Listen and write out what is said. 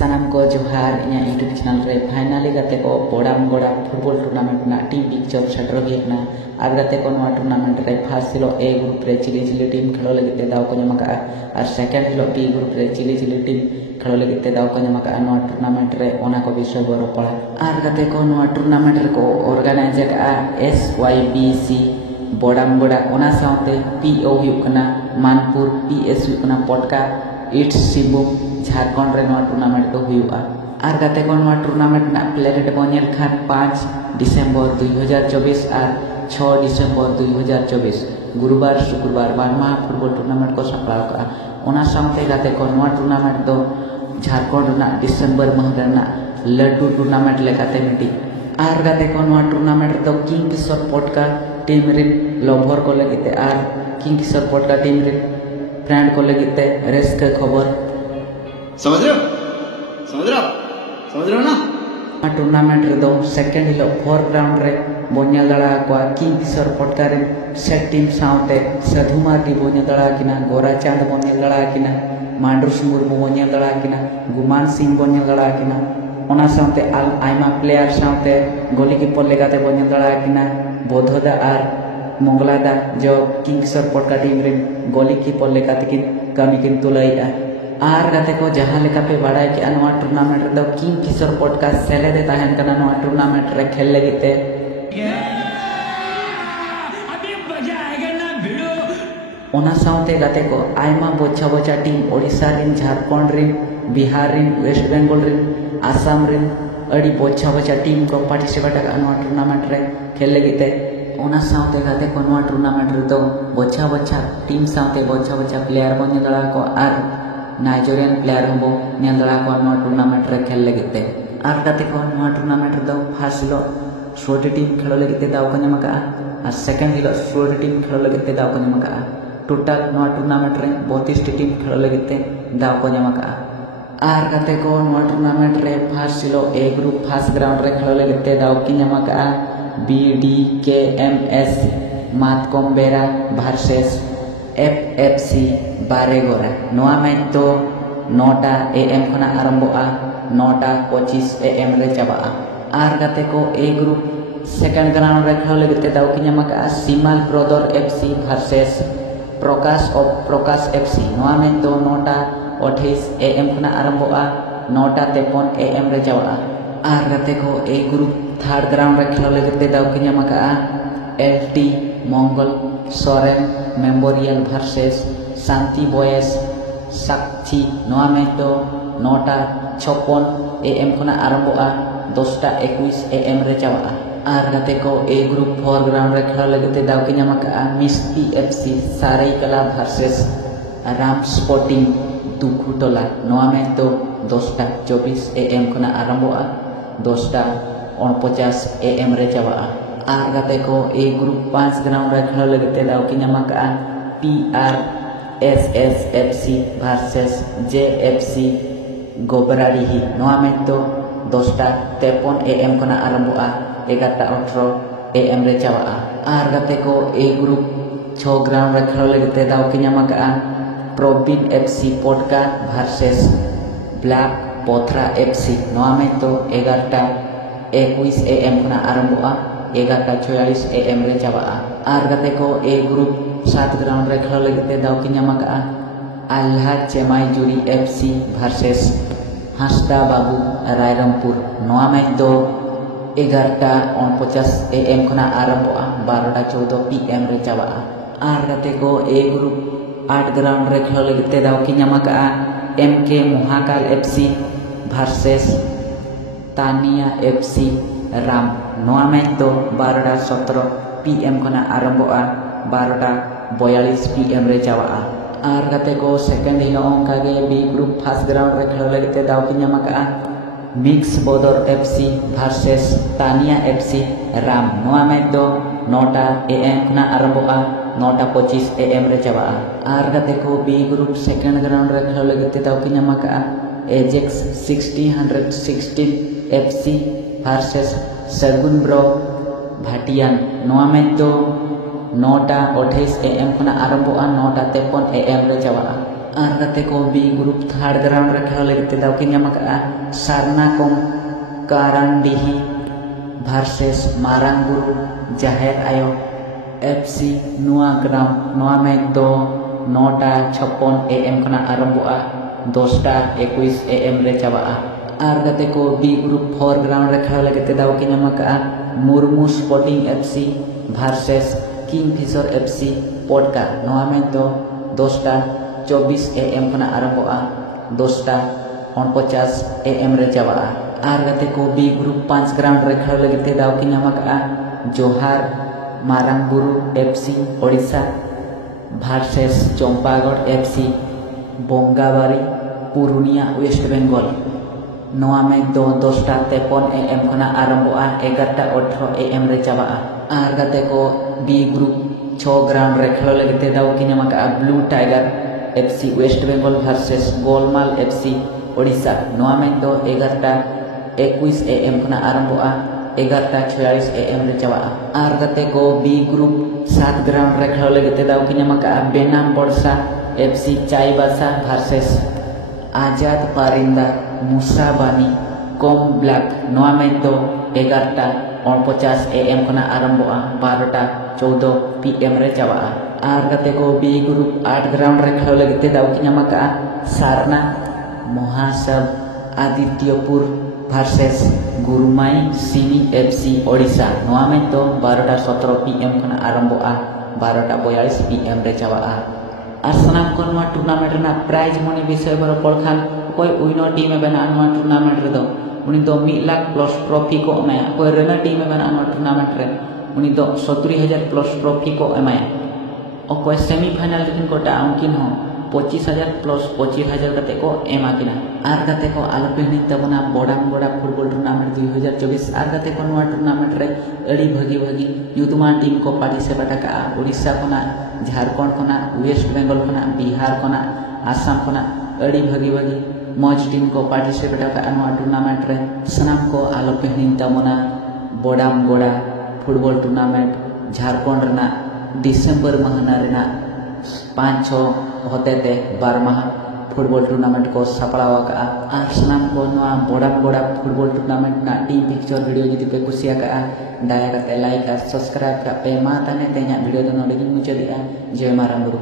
सानाम को जोहार इन्या यूट्यूब चैनल रे फाइनली गाते को बोड़ाम गोड़ा फुटबॉल टूर्नामेंट ना टीम पिक्चर सेटर होना और गाते को नवा टूर्नामेंट रे फर्स्ट हिलो ए ग्रुप रे चिली चिली टीम खेलो लगे दाव को नमका और सेकंड हिलो बी ग्रुप रे चिली चिली टीम खेलो लगे दाव को नमका नवा टूर्नामेंट रे ओना को विषय बरो पड़ा और गाते को नवा टूर्नामेंट रे को ऑर्गेनाइज का SYBC बोड़ाम गोड़ा ओना साउते PO हुकना मानपुर PS हुकना पटका इट्स सिबु झारखंड रे नवा टूर्नामेंट को हुआ और गाते को नवा टूर्नामेंट ना प्ले डेट बनेल खान 5 दिसंबर 2024 और 6 दिसंबर 2024 गुरुवार शुक्रवार बारमा फुटबॉल टूर्नामेंट को सपड़ाव का ओना साउते गाते को नवा टूर्नामेंट दो झारखंड ना दिसंबर माह ना लड्डू टूर्नामेंट लेकाते मिटी और गाते को नवा टूर्नामेंट दो किंग किशोर पटका टीम रिन लभर को लगिते और किंग किशोर पटका टीम रिन फ्रेंड को लगिते रेस के खबर समझ रहे हो ना टूर्नामेंट रे दो सेकंड हिलो 4 ग्राउंड रे बोन्या लड़ा को किंग किशोर पटका रे सेट टीम साउते साधु मार्डी बोन्या लड़ा किना गोरा चांद बोन्या लड़ा किना मांडूस मुर्मू बोन्या लड़ा किना गुमान सिंह बोन्या लड़ा किना ओना साउते आइमा प्लेयर साउते गोलकीपर लेगाते बोन्या लड़ा किना बोधोदा और मंगलादा जो किंग किशोर पटका टीम रे गोलकीपर लेगाते किन कमी किन तुलैया आर गाते को जहाँ लेका पे बड़ा के नवा टूर्नामेंट रे किंग किशोर पटका सेले दे ताहन कना नवा टूर्नामेंट रे खेल लगिते अभी मजा आएगा ना भिड़ो ओना साउते गाते को आइमा बोचा बोचा टीम ओडिशा रिन झारखंड रिन बिहार रिन वेस्ट बेंगल रिन आसाम रिन अड़ी बोचा बोचा टीम को पार्टिसिपेट का नवा टूर्नामेंट रे खेल लगिते ओना साउते गाते को नवा टूर्नामेंट रे बोचा बोचा टीम साउते बोचा बोचा प्लेयर बन दड़ा को आर नाइजेरियन प्लेयर हम नेलड़ा को नवा टूर्नामेंट रे खेल लगिते आर गाते को नवा टूर्नामेंट रे फर्स्ट हिलो श्रोटी टीम खेलो लगिते दाव को नमका और सेकंड हिलो श्रोटी टीम खेलो लगिते दाव को नमका टोटल नवा टूर्नामेंट रे 32 टीम खेलो लगिते दाव को नमका आर गाते को नवा टूर्नामेंट रे फर्स्ट हिलो ए ग्रुप फर्स्ट ग्राउंड रे खेलो लगिते दाव की नमका BDKMS मातकोम्बेरा वर्सेस FFC बारेगोरा नोआ मैच तो 9टा AM खना आरंभोआ 9:25 AM रे चाबाआ आर गाते को ए ग्रुप सेकंड ग्राउंड रे खेल लगिते दाव की नमका सीमाल ब्रदर FC वर्सेस प्रकाश FC नोआ मैच तो 9:28 AM खना आरंभोआ 9:53 AM रे चाबाआ आर गाते को ए ग्रुप थर्ड ग्राउंड रे खेल लगिते दाव की नमका LT मंगल सोरेन मेमोरियल वर्सेस शांति बॉयज साक्षी नोआ मैच तो 9:56 AM खना आरंभोआ 10:21 AM रे चाबाआ आर गाते को ए ग्रुप 4 ग्राउंड रे खेल लगिते दाव की नमका मिस्टी FC साराईकला वर्सेस राम स्पोर्टिंग दुखुटोला नोआ मैच तो 10:24 AM खना आरंभोआ 10:49 AM रे चाबाआ आर गाते को ए ग्रुप 5 ग्राउंड रे खेल लगिते दाव की नमका PRSS FC वर्सेस JFC गोबराडीही नोआ मैच तो 10:53 AM खना आरंभोआ 11:18 AM रे चाबाआ आर गाते को ए ग्रुप 6 ग्राउंड रे खेल लगिते दाव की नमका प्रोबिन FC पटका वर्सेस ब्लैक पोथरा FC नोआ मैच तो 11:21 AM खना आरंभोआ 11:46 AM रे चाबाआ आर गाते को ए ग्रुप 7 ग्राउंड रे खेल लगिते दाव की नमका आल्हा चेमाईजुरी FC वर्सेस हांसदा बाबू रायरंगपुर नोआ मैच दो 11:49 AM खना आरंभोआ 12:14 PM रे चाबाआ आर गाते को ए ग्रुप 8 ग्राउंड रे खेल लगिते दाव की नमका MK Mahakal FC versus Tania FC Ram नोआ मैच तो 12:17 PM खना आरंभोआ 12:42 PM रे चाबाआ आर गाते को सेकंड हिलो अंका गे बी ग्रुप फर्स्ट ग्राउंड रे खेल लगिते दाव की नमका मिक्स बदर FC versus Tania FC Ram नोआ मैच तो 9टा AM खना आरंभोआ 9:25 AM रे चाबाआ आर गाते को बी ग्रुप सेकंड ग्राउंड रे खेल लगिते दाव की नमका एजेक्स 1616 FC वर्सेस सगुन ब्रो भाटियान नोआ मैच तो 9:28 AM खना आरंभोआ 9:53 AM रे चाबाआ Ar kate ko B group third ground re khelo lagi te daw ki nyam ka Sarna Kom Karandihi versus Marangburu Jaher Ayo FC Nua ground Nua match do 9:56 AM khona aramboa 10:21 AM re chaba'a. Ar kate ko B group 4 ground re khelo lagi te daw ki nyam ka Murmu Sporting FC versus Kingfisher FC Podka. Nua match do 10:24 AM khona aramboa 10:49 AM re chaba'a. Ar kate ko B group 5 ground re khelo lagi te daw ki nyam ka Johar Marangburu FC Odisha versus Champagod FC Bongabari Purunia West Bengal. Noa match do 10:53 AM khona aramboa 11:18 AM re chaba'a. Ar kate ko B group 6 ground re khelo lagi te daw ki nyam ka Blue Tiger FC West Bengal versus Golmal FC Odisha. Noa match do 11:21 AM khona aramboa 11:46 AM re chaba'a. Ar kate ko B group 7 ground re khelo lagi te daw ki nyam ka Benam Borsa FC Chaibasa versus Azad Parinda Musabani Kom Black. Noa match do 11:49 AM khona aramboa 12:14 PM re chaba'a. Ar kate ko B group 8 ground re khelo lagi te daw ki nyam ka Sarna Mohasab Adityapur versus Gurumai Sini FC Odisha. Noa match do 12:17 PM khona aramboa 12:42 PM re chaba'a. Ar sanam ko noa tournament rena prize money bishoy baro polkhan koi uino team e bena noa tournament re do uni do 1 lakh plus trophy ko emaya. Koi rena team e bena noa tournament re uni do 70,000 plus trophy ko emaya. Okoi semi final rekin ko ta unkin ho 25,000 plus 25,000 kate ko ema kina. Ar kate ko alope ni tabona bodam goda football tournament 2024. Ar kate ko noa tournament re adi bhagi nyutuma team ko participate ka Odisha khona Jharkhand khona West Bengal khona Bihar khona Assam khona adi bhagi moj team ko participate ka noa tournament re sanam ko alope ni tabona bodam goda football tournament Jharkhand rena December mahana rena 5-6 होते थे 12 माह football tournament को सपड़ावा का are सनाम को नोआ बोड़ा football tournament ना team picture video जुदी पे कुसिया का दाया करते लाइक सब्सक्राइब का पे मा तने ते냐 वीडियो दो नोडे मुझे दिया जय मारांगुरु।